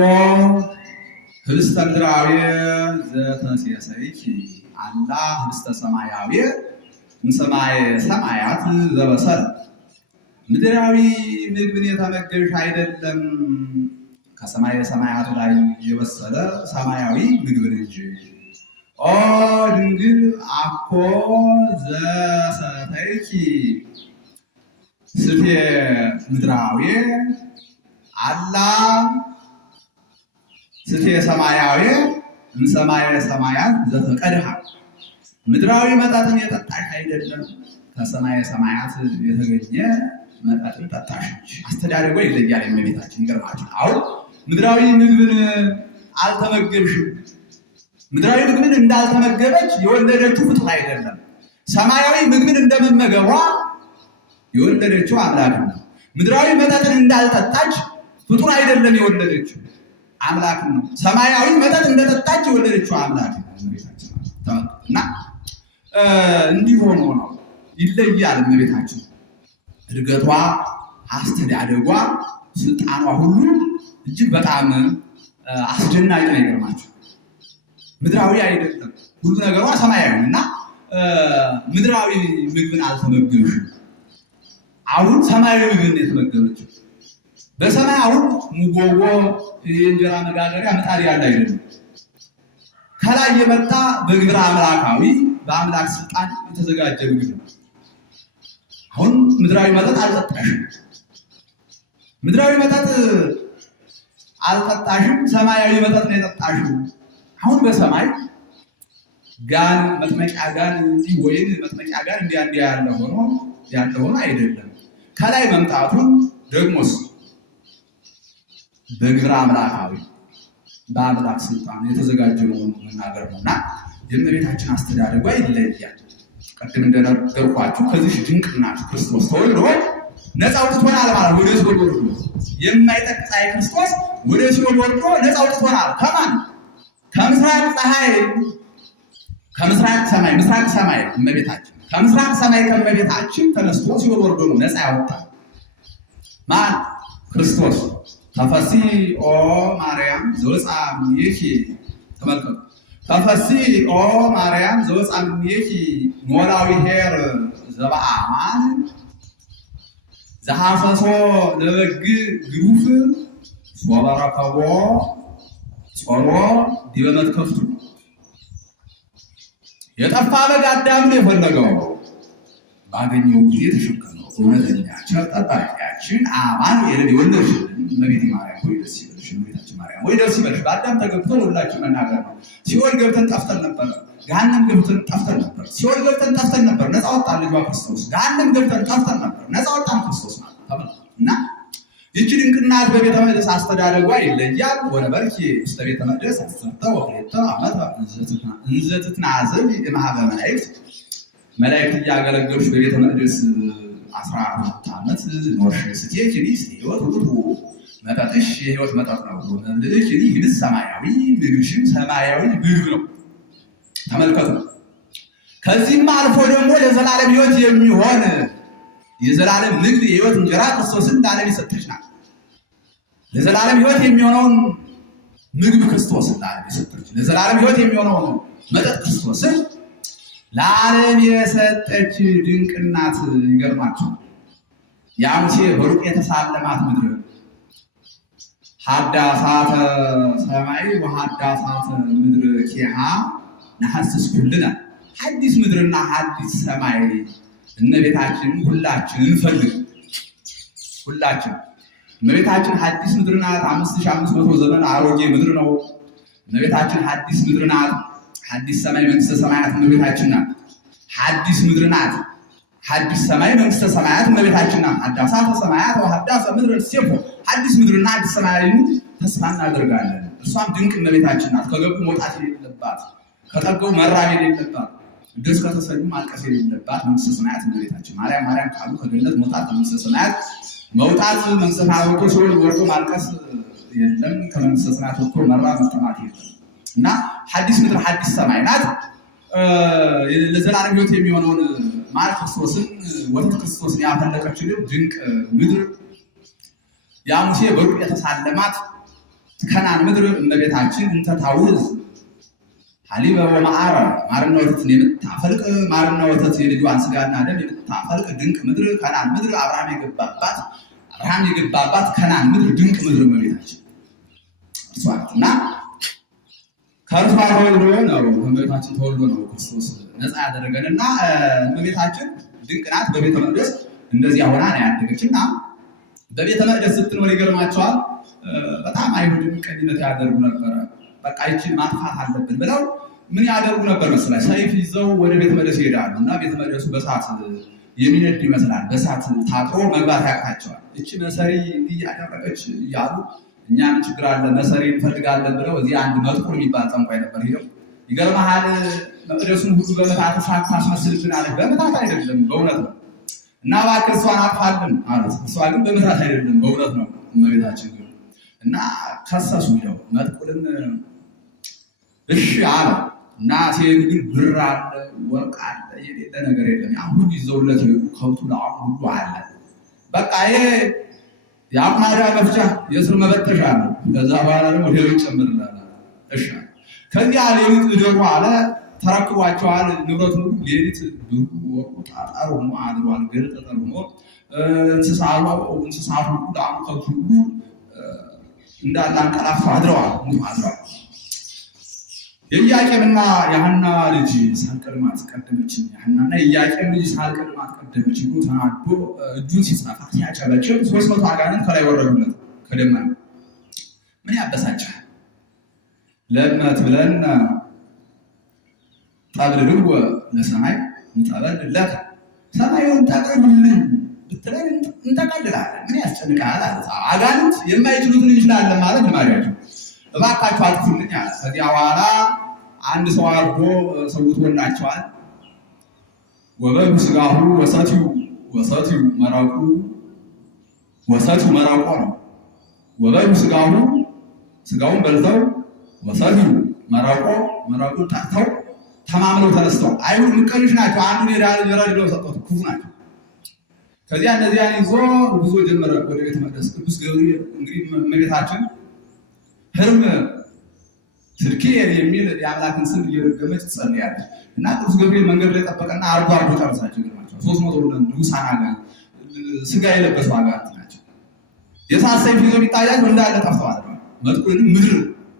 ህብስተ ምድራዊ ዘተሴሰይኪ አላ ህብስተ ሰማያዊ እምሰማየ ሰማያት ዘበሰለ፣ ምድራዊ ምግብን የተመገብሽ አይደለም ከሰማየ ሰማያት ላይ የበሰለ ሰማያዊ ምግብን እንጂ። ኦ ድንግል አኮ ዘሰተይኪ ስቴ ምድራዊ አላ ስቴ ሰማያዊ እምሰማየ ሰማያት ዘተቀድሃ፣ ምድራዊ መጠጥን የጠጣሽ አይደለም፣ ከሰማየ ሰማያት የተገኘ መጠጥን ጠጣሽ። አስተዳደጓ ይለያል። የእመቤታችን ይገርማችሁ። አሁን ምድራዊ ምግብን አልተመገብሽም። ምድራዊ ምግብን እንዳልተመገበች የወለደችው ፍጡር አይደለም። ሰማያዊ ምግብን እንደመመገቧ የወለደችው አምላክ ነው። ምድራዊ መጠጥን እንዳልጠጣች ፍጡር አይደለም የወለደችው አምላክ ነው። ሰማያዊ መጠጥ እንደጠጣች የወለደችው አምላክ ነው። እና እንዲህ ሆኖ ነው ይለያል። እመቤታችን እድገቷ፣ አስተዳደጓ፣ ስልጣኗ ሁሉ እጅግ በጣም አስደናቂ ነው። ይገርማችሁ። ምድራዊ አይደለም ሁሉ ነገሯ ሰማያዊ እና ምድራዊ ምግብን አልተመገብሽም። አሁን ሰማያዊ ምግብን የተመገበችው በሰማይ አሁን ሙጎጎ የእንጀራ መጋገሪያ ምጣድ ያለ አይደለም። ከላይ የመጣ በግብረ አምላካዊ በአምላክ ስልጣን የተዘጋጀ ምግብ ነው። አሁን ምድራዊ መጠጥ አልጠጣሽም። ምድራዊ መጠጥ አልጠጣሽም፣ ሰማያዊ መጠጥ ነው የጠጣሽው። አሁን በሰማይ ጋን መጥመቂያ ጋን እንዲህ ወይን መጥመቂያ ጋን እንዲያ ያለ ሆኖ አይደለም። ከላይ መምጣቱን ደግሞስ በግብረ አምላካዊ በአምላክ ስልጣን የተዘጋጀ መሆኑን መናገር ነውና የእመቤታችን አስተዳደጓ ይለያል። ቅድም እንደነገርኳችሁ ከዚህ ድንቅ እናት ክርስቶስ ተወልዶ ነፃ አውጥቶናል ማለት ወደ ሲኦል ወርዶ የማይጠቅስ ክርስቶስ ወደ ሲኦል ወርዶ ነፃ አውጥቶናል። ከማን? ከምስራቅ ፀሐይ ከምስራቅ ሰማይ ምስራቅ ሰማይ እመቤታችን ከምስራቅ ሰማይ ከእመቤታችን ተነስቶ ሲኦል ወርዶ ነው ነፃ ያወጣል። ማን? ክርስቶስ። ተፈሲ ኦ ማርያም ዘወፅአ እምኔኪ። ተመልከቱ። ተፈሲ ኦ ማርያም ዘወፅአ እምኔኪ ኖላዊ ኄር ዘበአማን ዘሐፈሶ ለበግ ግዱፍ ሶበ ረከቦ ጾሮ ዲበ መትከፍቱ። የጠፋ በግ አዳምን የፈለገው ባገኘው ጊዜ ተሸከመው። እውነተኛ ቸር ጠባቂያችን አማኑኤልን የወለድሽልን እመቤቴ ማርያም ሆይ ደስ ይበልሽ። እመቤታችን ማርያም ሆይ ደስ ይበልሽ። በአዳም ተገብቶ ሁላችን መናገር ነው። ሲኦል ገብተን ጠፍተን ነበር። ገሃነም ገብተን ጠፍተን ነበር። ሲኦል ገብተን ጠፍተን ነበር። ነፃ ወጣን ልጇ ክርስቶስ። ገሃነም ገብተን ጠፍተን ነበር። ነፃ ወጣን ክርስቶስ ማለት እና ይህች ድንቅ እናት በቤተ መቅደስ አስተዳደጓ ይለያል። ወነበርኪ ውስተ ቤተ መቅደስ አሰርተ ወክልኤተ ዓመተ እንዘ ትትናዘል እምኀበ መላእክት። መላእክት እያገለገሉሽ በቤተ መቅደስ 12 ዓመት ኖርሽ። ስትሄጂ ሕይወት ውእቱ መጠጥሽ የሕይወት መጠጥ ነው። ልልሽ ይህ ሰማያዊ ምግብሽም ሰማያዊ ምግብ ነው። ተመልከቱ። ከዚህም አልፎ ደግሞ ለዘላለም ሕይወት የሚሆን የዘላለም ምግብ የሕይወት እንጀራ ክርስቶስን ለዓለም የሰጠች ናት። ለዘላለም ሕይወት የሚሆነውን ምግብ ክርስቶስን ለዓለም የሰጠች፣ ለዘላለም ሕይወት የሚሆነውን መጠጥ ክርስቶስን ለዓለም የሰጠች ድንቅ እናት። ይገርማችኋል። ያ ሙሴ በሩቅ የተሳለማት ምድር ሀዳሳተ ሰማይ ወሀዳሳተ ምድር ኪሃ ነሐስስ ኩልነ። ሐዲስ ምድርና ሐዲስ ሰማይ እመቤታችን ሁላችን እንፈልግ። ሁላችን እመቤታችን ሐዲስ ምድር ናት። 5500 ዘመን አሮጌ ምድር ነው። እመቤታችን ሐዲስ ምድር ናት። ሐዲስ ሰማይ መንግስተ ሰማያት እመቤታችን ናት። ሐዲስ ምድር ናት። ሐዲስ ሰማይ መንግስተ ሰማያት እመቤታችን ናት። ሐዳሳተ ሰማያት ወሐዳሰ ምድር ሲፎ። ሐዲስ ምድርና ሐዲስ ሰማያዊ ተስፋ እናደርጋለን። እሷም ድንቅ እመቤታችን ናት። ከገቡ መውጣት የሌለባት፣ ከጠገቡ መራብ የሌለባት፣ ደስ ከተሰኙ ማልቀስ የሌለባት መንግስተ ሰማያት እመቤታችን ማርያም። ማርያም ካሉ ከገነት መውጣት፣ ከመንግስተ ሰማያት መውጣት። መንግስተ ሰማያት ወጥቶ ሲኦል ወርዶ ማልቀስ የለም። ከመንግስተ ሰማያት ወጥቶ መራብ መጠማት የለም እና ሐዲስ ምድር ሐዲስ ሰማይ ናት። ለዘላለም ሕይወት የሚሆነውን ማር ክርስቶስን ወተት ክርስቶስን ያፈለቀችልን ድንቅ ምድር ያ ሙሴ በሩቅ የተሳለማት ከናን ምድር እመቤታችን እንተ ታውዝ ሐሊበ ወመዓረ ማርና ወተትን የምታፈልቅ ማርና ወተት የልጇን ስጋና ደም የምታፈልቅ ድንቅ ምድር ከናን ምድር አብርሃም የገባባት ከናን ምድር ድንቅ ምድር እመቤታችን እርሷ ናትና ከእርሷ ተወልዶ ነው እመቤታችን ተወልዶ ነው ክርስቶስ ነፃ ያደረገንና እመቤታችን ድንቅ ናት። በቤተ መቅደስ እንደዚያ ሆና ነው ያደገችና በቤተ መቅደስ ስትኖር ይገርማቸዋል። በጣም አይሁድ ምቀኝነት ያደርጉ ነበረ። በቃ ይችን ማጥፋት አለብን ብለው ምን ያደርጉ ነበር መሰለህ? ሰይፍ ይዘው ወደ ቤተ መቅደስ ይሄዳሉ እና ቤተ መቅደሱ በእሳት የሚነድ ይመስላል። በእሳት ታጥሮ መግባት ያቅታቸዋል። እቺ መሰሪ እንዲህ ያደረገች እያሉ እኛም ችግር አለ መሰሪ እንፈልጋለን ብለው እዚህ አንድ መጥቁር የሚባል ጠንቋይ ነበር ሄደው ይገርምሃል መቅደሱን ሁሉ በመታት እሳት ታስመስልብን አለ። በመታት አይደለም በእውነት ነው እና እባክህ እሷን አጥፋልን አሉት። እሷ ግን በመታት አይደለም በእውነት ነው እመቤታችን ግን እና ከሰሱ ይለው መጥቁርን እሺ አለ እና ሲሄዱ ግን ብር አለ ወርቅ አለ የሌለ ነገር የለም። ያ ሁሉ ይዘውለት ሄዱ። ከብቱ ለአሁን ሁሉ አለ። በቃ ይሄ የአቁማዳ መፍቻ የስር መበጠሻ ነው። ከዛ በኋላ ደግሞ ሌሎች ጨምርላል። እሺ ከዚያ ሌሊት እደሩ አለ። ተረክቧቸዋል። ንብረቱ ሌሊት ወርቁ ጣጣር ሆኖ አድሯል። ገለጠጠር ሆኖ እንስሳቱ ሁሉ ለአሁን ከብቱ ሁሉ እንዳለ አንቀላፋ አድረዋል። አድረዋል። የኢያቄምና የሐና ልጅ ሳልቀድማት ቀደመችኝ፣ የሐናና የኢያቄም ልጅ ሳልቀድማት ቀደመች ብሎ ተናዶ እጁን ሲጻፋ ሲያጨበጭብ 300 አጋንንት ከላይ ወረዱለት ከደመና። ምን ያበሳጫል? ለእምነት ብለን ጠብልልዎ ለሰማይ እንጠበልለት፣ ሰማዩን ጠቅልልኝ ብትለን እንጠቀልላለን። ምን ያስጨንቃል? አጋንንት የማይችሉትን እንችላለን ማለት ልማዳቸው። እባካችሁ አጥፉልኝ አለ። ከዚያ በኋላ አንድ ሰው አርዶ ሰውቶላቸዋል። ወበሉ ስጋሁ ወሰትዩ መረቁ መረቆ ነው። ወበሉ ስጋውን በልተው ወሰትዩ መረቁን ጠጥተው ተማምለው ተነስተው አይሁድ ምቀኞች ናቸው። አንዱን የዳር ብለው ሰጡት። ክፉ ናቸው። ከዚያ እነዚያን ይዞ ጉዞ ጀመረ ወደ ቤተ መቅደስ። ቅዱስ ገብርኤል እንግዲህ እመቤታችን ህርም ስልኬ የሚል የአምላክን ስም እየረገመች ትጸልያለች እና ቅዱስ ገብርኤል መንገድ ላይ ጠበቀና አርዶ ጨርሳቸው ይገርማቸው። 300 ንጉሳን አጋንንት ስጋ የለበሱ አጋንንት ናቸው። የእሳት ሰይፍ ይዞ የሚታያቸው እንዳለ ጠፍተዋል። መጥቁርንም ምድር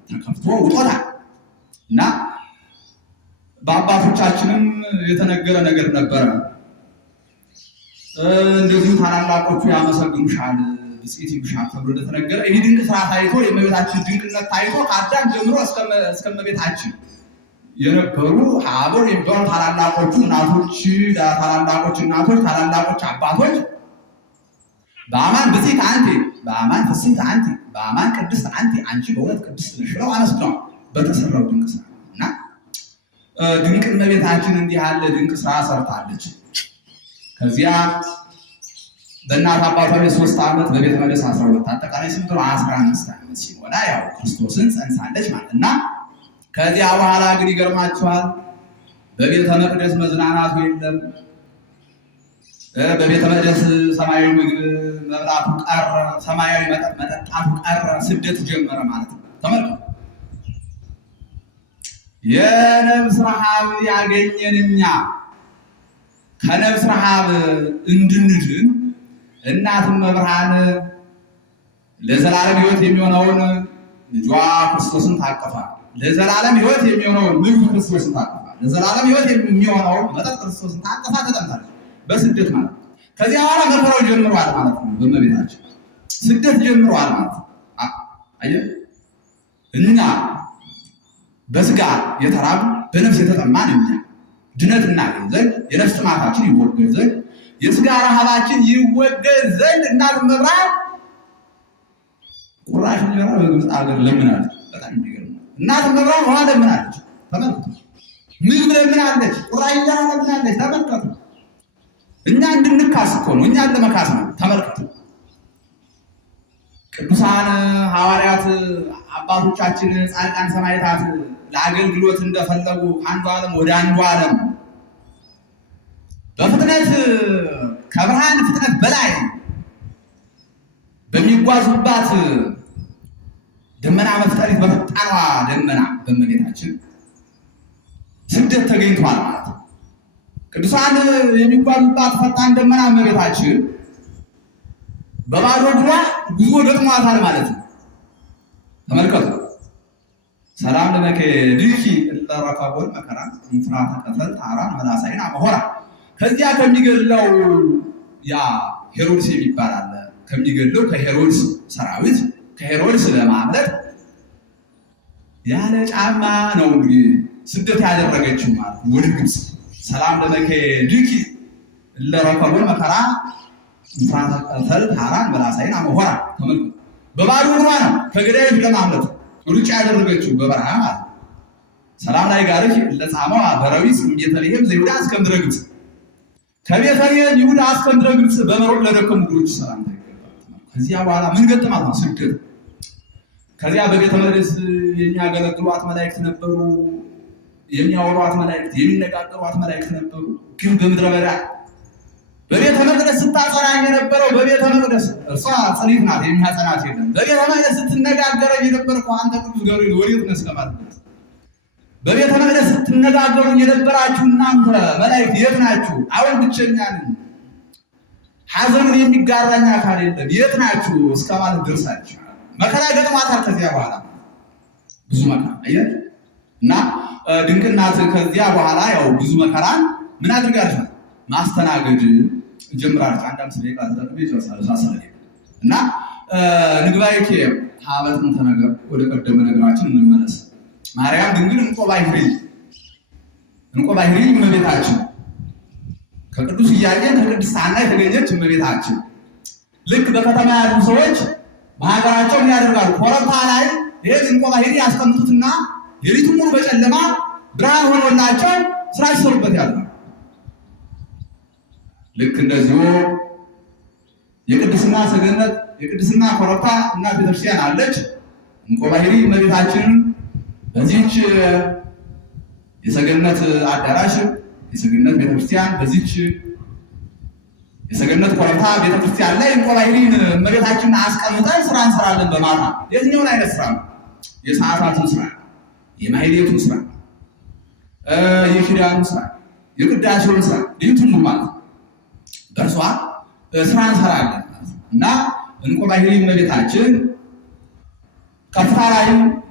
ተከፍቶ ውጦታል እና በአባቶቻችንም የተነገረ ነገር ነበረ። እንደዚሁ ታላላቆቹ ያመሰግኑሻል ብጽዕት ይሉሻል ተብሎ እንደተነገረ ይህ ድንቅ ስራ ታይቶ የእመቤታችን ድንቅነት ታይቶ ከአዳም ጀምሮ እስከ እመቤታችን የነበሩ አበው የሚባሉ ታላላቆቹ እናቶች፣ ታላላቆች አባቶች በአማን ብጽዕት አንቲ፣ በአማን ፍስሕት አንቲ፣ በአማን ቅድስት አንቲ፣ አንቺ በእውነት ቅድስት ነሽ ብለው አመስግነዋል በተሰራው ድንቅ ስራ እና ድንቅ እመቤታችን እንዲህ ያለ ድንቅ ስራ ሰርታለች። ከዚያ በእናት አባቷ 3 ዓመት በቤተ መቅደስ 12 አጠቃላይ ስንት ነው? 15 ዓመት ሲሞላ ያው ክርስቶስን ጸንሳለች ማለት እና ከዚያ በኋላ ግን ይገርማችኋል በቤተ መቅደስ መዝናናቱ የለም። በቤተ መቅደስ ሰማያዊ ምግብ መብላቱ ቀረ፣ ሰማያዊ መጠጥ መጠጣቱ ቀረ። ስደት ጀመረ ማለት ነው። ተመልከቱ። የነፍስ ረሃብ ያገኘን እኛ ከነፍስ ረሃብ እንድንድን እናትም መብርሃን ለዘላለም ሕይወት የሚሆነውን ልጇ ክርስቶስን ታቀፋ። ለዘላለም ሕይወት የሚሆነውን ምግብ ክርስቶስን ታቀፋ። ለዘላለም ሕይወት የሚሆነውን መጠጥ ክርስቶስን ታቀፋ። ተጠምታለች በስደት ማለት ነው። ከዚያ በኋላ መከራው ጀምሯል ማለት ነው። በእመቤታችን ስደት ጀምሯል ማለት ነው። አየህ እኛ በስጋ የተራብን በነፍስ የተጠማን እኛ ድነት እናገኝ ዘንድ የነፍስ ጥማታችን ይወገድ ዘንድ የስጋ ረሃባችን ይወገድ ዘንድ እናት መብርሃን ቁራሽ እንጀራ በግብፅ ሀገር ለምናለች። በጣም የሚገርም እናት መብርሃን ውሃ ለምናለች። ተመልከቱ። ምግብ ለምናለች፣ ቁራሽ እንጀራ ለምናለች። ተመልከቱ። እኛ እንድንካስ እኮ ነው፣ እኛን ለመካስ ነው። ተመልከቱ። ቅዱሳን ሐዋርያት አባቶቻችን ጻድቃን ሰማዕታት ለአገልግሎት እንደፈለጉ ከአንዱ ዓለም ወደ አንዱ ዓለም በፍጥነት ከብርሃን ፍጥነት በላይ በሚጓዙባት ደመና መፍጠሪት በፈጣኗ ደመና በእመቤታችን ስደት ተገኝቷል ማለት ነው። ቅዱሳን የሚጓዙባት ፈጣን ደመና እመቤታችን በባዶ እግሯ ጉዞ ገጥሟታል ማለት ነው። ተመልከቱ። ሰላም ለመከድኪ ለረከቦን መከራ እንፍራተ ቀፈል ታራን መላሳይን አመሆራ። ከዚያ ከሚገድለው ያ ሄሮድስ የሚባል አለ። ከሚገድለው ከሄሮድስ ሰራዊት ከሄሮድስ ለማምለጥ ያለ ጫማ ነው እንግዲህ ስደት ያደረገችው ማለት ወደ ግብፅ ሰላም ለመከድኪ ለረከቡ መከራ እንፍራተል ታራን በላሳይን አመሆራ ተመልከቱ። በባዶ እግሯ ነው ከገዳዮች ለማምለጥ ሩጫ ያደረገችው በበረሃ ማለት ሰላም ላይ ጋርሽ ለጻማዋ በረዊስ ቤተልሔም ዘይሁዳ እስከ ምድረ ግብፅ ከቤተልሔም ይሁዳ እስከ ምድረ ግብፅ በመሮጥ ለደከሙ እግሮች ሰላም ይገባል። ከዚያ በኋላ ምን ገጠማት ነው? ስደት። ከዚያ በቤተ መቅደስ የሚያገለግሏት መላእክት ነበሩ፣ የሚያወሯት መላእክት፣ የሚነጋገሯት መላእክት ነበሩ። ግን በምድረ በዳ በቤተ መቅደስ ስታጸናኝ የነበረው በቤተ መቅደስ እርሷ ጽሪት ናት፣ የሚያጸናት የለም። በቤተ መቅደስ ስትነጋገረ የነበረው አንተ ቅዱስ ገብርኤል ወዴት ነህ እስከማለት ድረስ በቤተ መቅደስ ስትነጋገሩ የነበራችሁ እናንተ መላእክት የት ናችሁ? አሁን ብቸኛ ነኝ፣ ሐዘኑን የሚጋራኝ አካል የለም፣ የት ናችሁ እስከማለት ደርሳችሁ መከራ ገጥሟታል። ከዚያ በኋላ ብዙ መከራ አየህ እና ድንቅ እናት ከዚያ በኋላ ያው ብዙ መከራን ምን አድርጋለች? ማስተናገድ ጀምራለች። አንድ አምስት ደቂቃ ተጠቅሜ ጨርሳለሁ እና ንግባይኬ ሀበትን ተነገር ወደ ቀደመ ነገራችን እንመለስ። ማርያም ድንግል እንቆ ባሕሪ እመቤታችን ከቅዱስ ኢያቄም ከቅድስት ሐና የተገኘች እመቤታችን። ልክ በከተማ ያሉ ሰዎች በሀገራቸው ምን ያደርጋሉ? ኮረብታ ላይ ይህ እንቆ ባሕሪ ያስቀምጡትና ሌሊቱን ሙሉ በጨለማ ብርሃን ሆኖላቸው ስራ ሲሰሩበት ያድራሉ። ልክ እንደዚሁ የቅድስና ሰገነት የቅድስና ኮረብታ እና ቤተክርስቲያን አለች። እንቆ ባሕሪ እመቤታችንን በዚህች የሰገነት አዳራሽ የሰገነት ቤተክርስቲያን በዚህች የሰገነት ኮረብታ ቤተክርስቲያን ላይ እንቆ ባሕሪን እመቤታችንን አስቀምጠን ስራ እንሰራለን። በማታ የትኛውን አይነት ስራ ነው? የሰዓታቱን ስራ፣ የማሕሌቱን ስራ፣ የኪዳኑን ስራ፣ የቅዳሴውን ስራ ሌሊቱን ማለት በእርሷ ስራ እንሰራለን እና እንቆ ባሕሪ እመቤታችን ከፍታ ላይ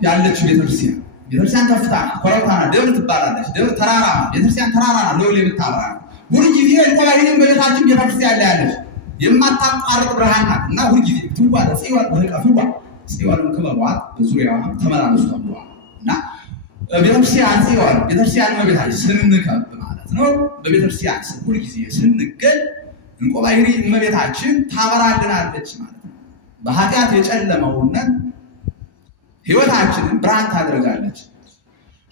ያለች ቤተክርስቲያን ከፍታ ኮረብታ ናት። ደብር ትባላለች። ደብር ተራራ ናት። ቤተክርስቲያን ተራራ ናት። ለወል የምታበራ ሁልጊዜ እንቆ ባሕሪ እመቤታችን ቤተክርስቲያን ላይ ያለች የማታቋርጥ ብርሃን ናት እና ሁልጊዜ ትዋለ ጽዮን ወልቀፍዋ ጽዮንን ክበቧት በዙሪያዋ ተመላለሱ ተብሏል እና ቤተክርስቲያን ጽዮን ቤተክርስቲያን እመቤታችን ስንከብ ማለት ነው። በቤተክርስቲያን ሁልጊዜ ስንገኝ እንቆ ባሕሪ እመቤታችን ታበራልናለች ማለት ነው። በኃጢአት የጨለመውን ሕይወታችንን ብርሃን ታደርጋለች።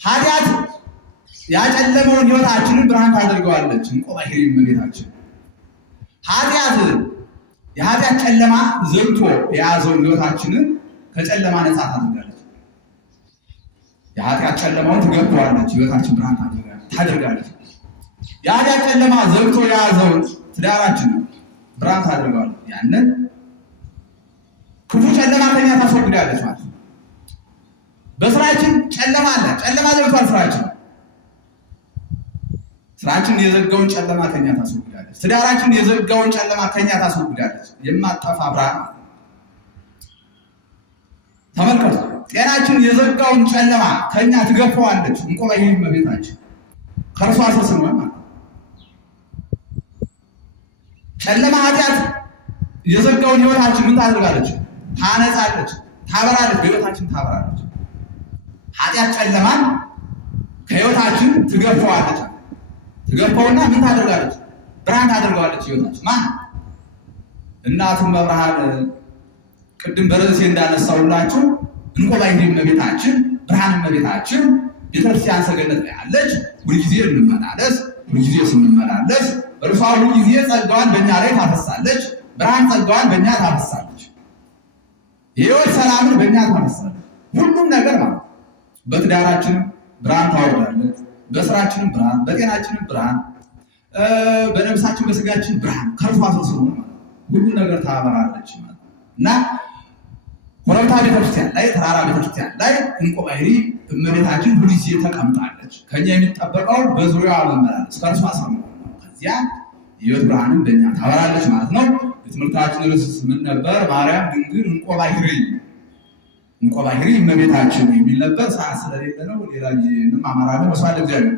ኃጢአት ያጨለመውን ሕይወታችንን ብርሃን ታደርገዋለች እንቆ ባሕሪ እመቤታችን። የኃጢአት ጨለማ ዘግቶ የያዘውን ሕይወታችንን ከጨለማ ነፃ ታደርጋለች። የኃጢአት ጨለማውን ትገባዋለች፣ ሕይወታችን ብርሃን ታደርጋለች። የኃጢአት ጨለማ ዘግቶ የያዘውን ትዳራችንን ብርሃን ታደርገዋለች። ያንን ክፉ ጨለማ ከኛ ታስወግዳለች ማለት ነው። በስራችን ጨለማ አለ። ጨለማ ዘግቷል ስራችን የዘጋውን ጨለማ ከኛ ታስወግዳለች። ትዳራችን የዘጋውን ጨለማ ከኛ ታስወግዳለች። የማጠፋ ብርሃን ተመልከቱ። ጤናችን የዘጋውን ጨለማ ከኛ ትገፈዋለች እንቆ ባሕሪ እመቤታችን። ከእርሷ ስር ማለት ጨለማ ኃጢአት የዘጋውን ሕይወታችን ምን ታደርጋለች? ታነጻለች፣ ታበራለች። በሕይወታችን ታበራለች። ኃጢአት ጨለማን ከሕይወታችን ትገፈዋለች። ትገፈውና ምን ታደርጋለች? ብርሃን ታደርገዋለች። ሕይወታችን ማን? እናቱም መብርሃን ቅድም በርዕሴ እንዳነሳውላችሁ እንቆ ባሕሪ እመቤታችን ብርሃን እመቤታችን ቤተክርስቲያን ሰገነት ላይ አለች። ሁልጊዜ እንመላለስ። ሁልጊዜ ስንመላለስ እርሷ ሁልጊዜ ጸጋዋን በእኛ ላይ ታፈሳለች። ብርሃን ጸጋዋን በእኛ ታፈሳለች። የሕይወት ሰላምን በእኛ ታፈሳለች። ሁሉም ነገር ማለት በትዳራችን ብርሃን ታወርዳለች። በስራችንም ብርሃን፣ በጤናችንም ብርሃን፣ በነፍሳችን በስጋችን ብርሃን ከእርሷ ስር ስለሆነ ሁሉም ነገር ታበራለች ማለት እና ኮረብታ ቤተክርስቲያን ላይ ተራራ ቤተክርስቲያን ላይ እንቆ ባሕሪ እመቤታችን ሁልጊዜ ተቀምጣለች። ከኛ የሚጠበቀው በዙሪያዋ መመላለስ ከእርሷ ስር ነው። ከዚያ የሕይወት ብርሃንም በእኛ ታበራለች ማለት ነው። የትምህርታችን ርዕስ ምን ነበር? ማርያም ድንግል እንቆ ባሕሪ እመቤታችን የሚል ነበር። ሰዓት ስለሌለ ነው። ሌላ ጊዜ እንማማራለን። መስዋዕት ለእግዚአብሔር